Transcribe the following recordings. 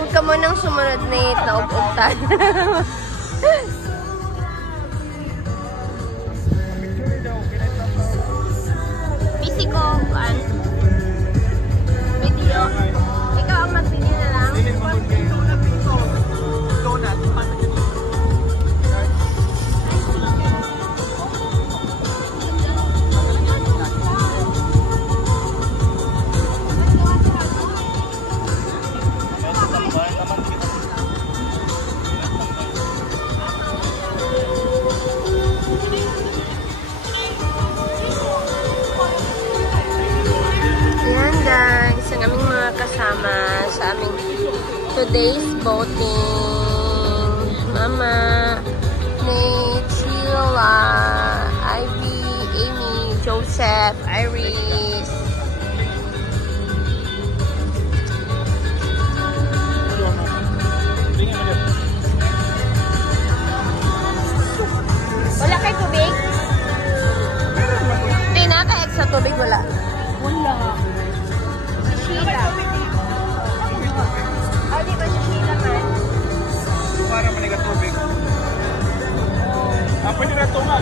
Huwag ka mo nang sumunod na naupog tayo. Busy ko, video. Ikaw ang mag-video na lang. Kasama sa aming today's boating. Mama, Nate, Sheila, Ivy, Amy, Joseph, Iris. Wala kay tubig? Hindi na kay sa tubig wala. Wala. Sheila. Oh, di ba si Sheila man? Para manigat tubig. Pwede na ito nga.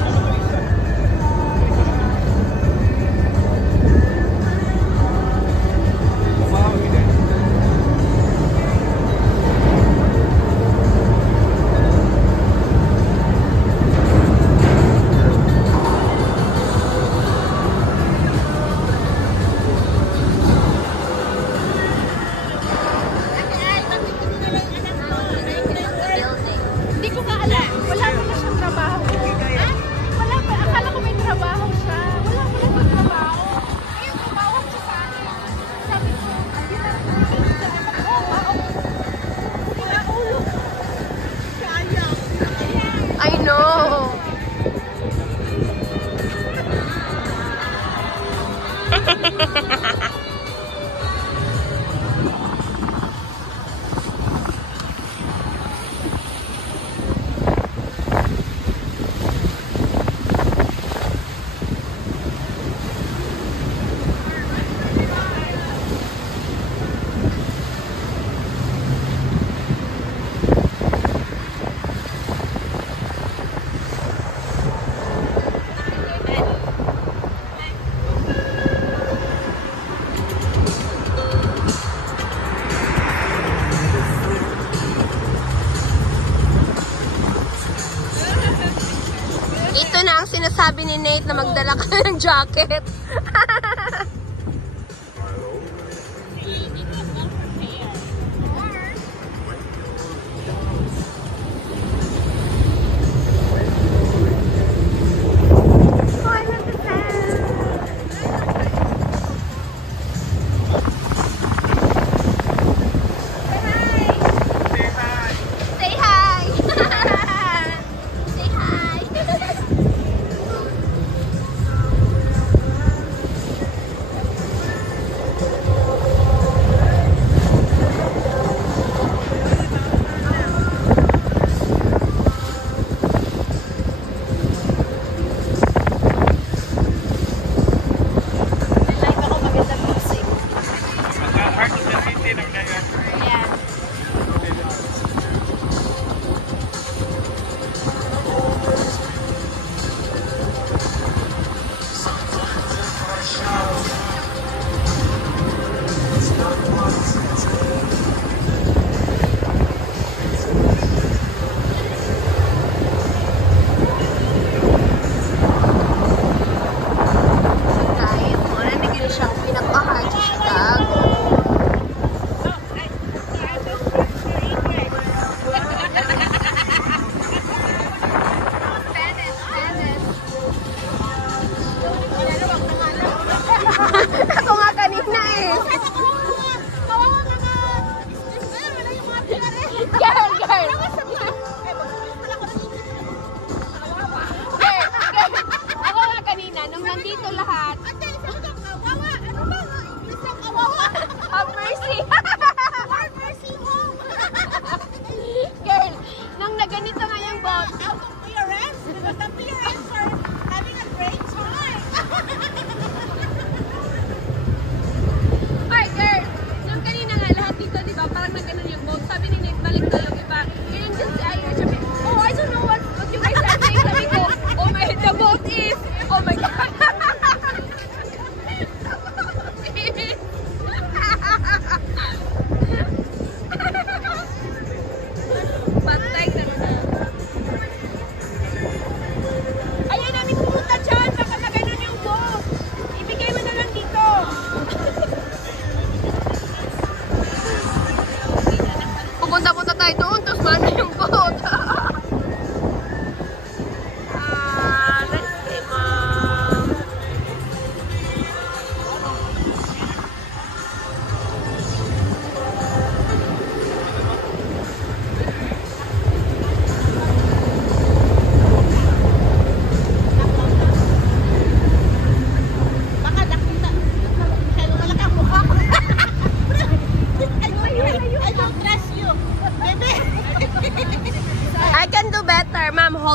Ito na ang sinasabi ni Nate na magdala ka ng jacket.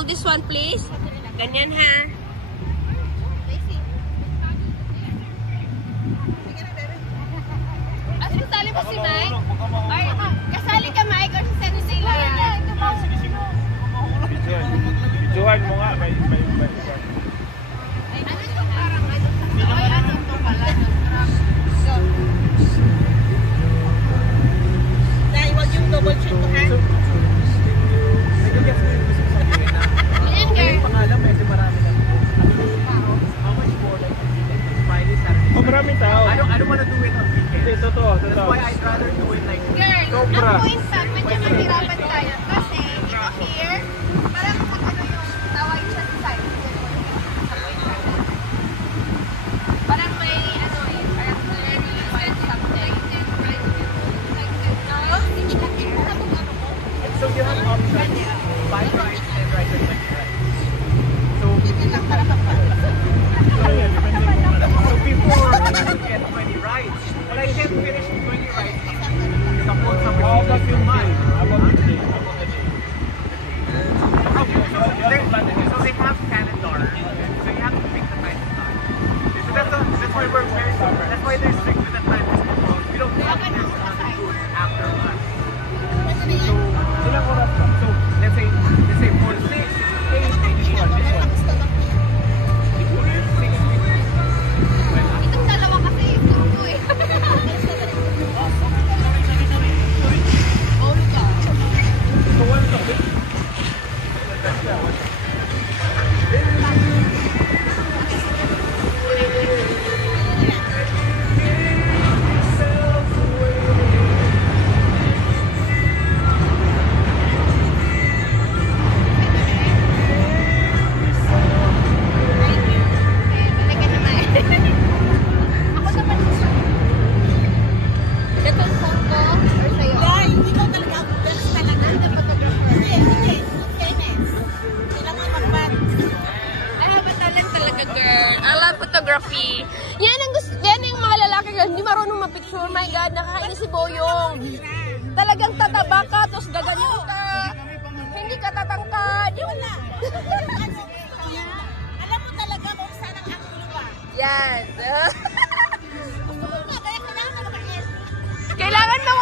hold this one, please. Ganyan, ha? Kasali mo si Mike? Ay, kasali ka, Mike, or si Sensila? Videohan mo nga. May ano ito? Parang ano? Ay, ano ito pala? Dahil huwag yung double check mo, ha? Ayan, girl. Pangalan, medyo marami na. How much more like Friday, Saturday? Oh, maraming tao. I don't want to do it on weekends. Hindi, totoo. That's why I'd rather do it like Girl, Sobra. ang point sa medyo mahirapan tayo kasi ito here, parang kung ano yung tawag siya sa side. Parang may ano eh, parang very wild something. No? Hindi ka tingin na kung ano ko. so you have options. 5 rides, 10 rides, and 20 rides. So so before I would get 20 rides, but I can't finish 20 rides. Suppose How about somebody yung mine. How about the day? How about the day? So they have calendar, so you have to pick the time to start. So that's why we're very that's why they're strict with the time because we don't have this after us. So Ilang oras pa? so let's say for 6, 8, this one. 6 weeks. Itong dalawa kasi ito eh. Oh, look out. So once a week? Talaga naman. Ako naman gusto. Ito ang phone ko or sa'yo? Ikaw talaga ako. Best talaga. Ang photographer. Hindi. Fairness. Kailangan mo mag-ban. I have a talent talaga, girl. I love photography. Yan ang gusto. Yan yung mga lalaki, girl. Hindi marunong mapicture. My God, nakakainis si Boyong. Talagang tataba ka, tapos gaganyan ka. Hindi ka tatangkad. Wala. Alam mo talaga kung saan ang angulo ba? Yan. Gusto mo ba? Kaya kailangan mo mag-help. Kailangan mo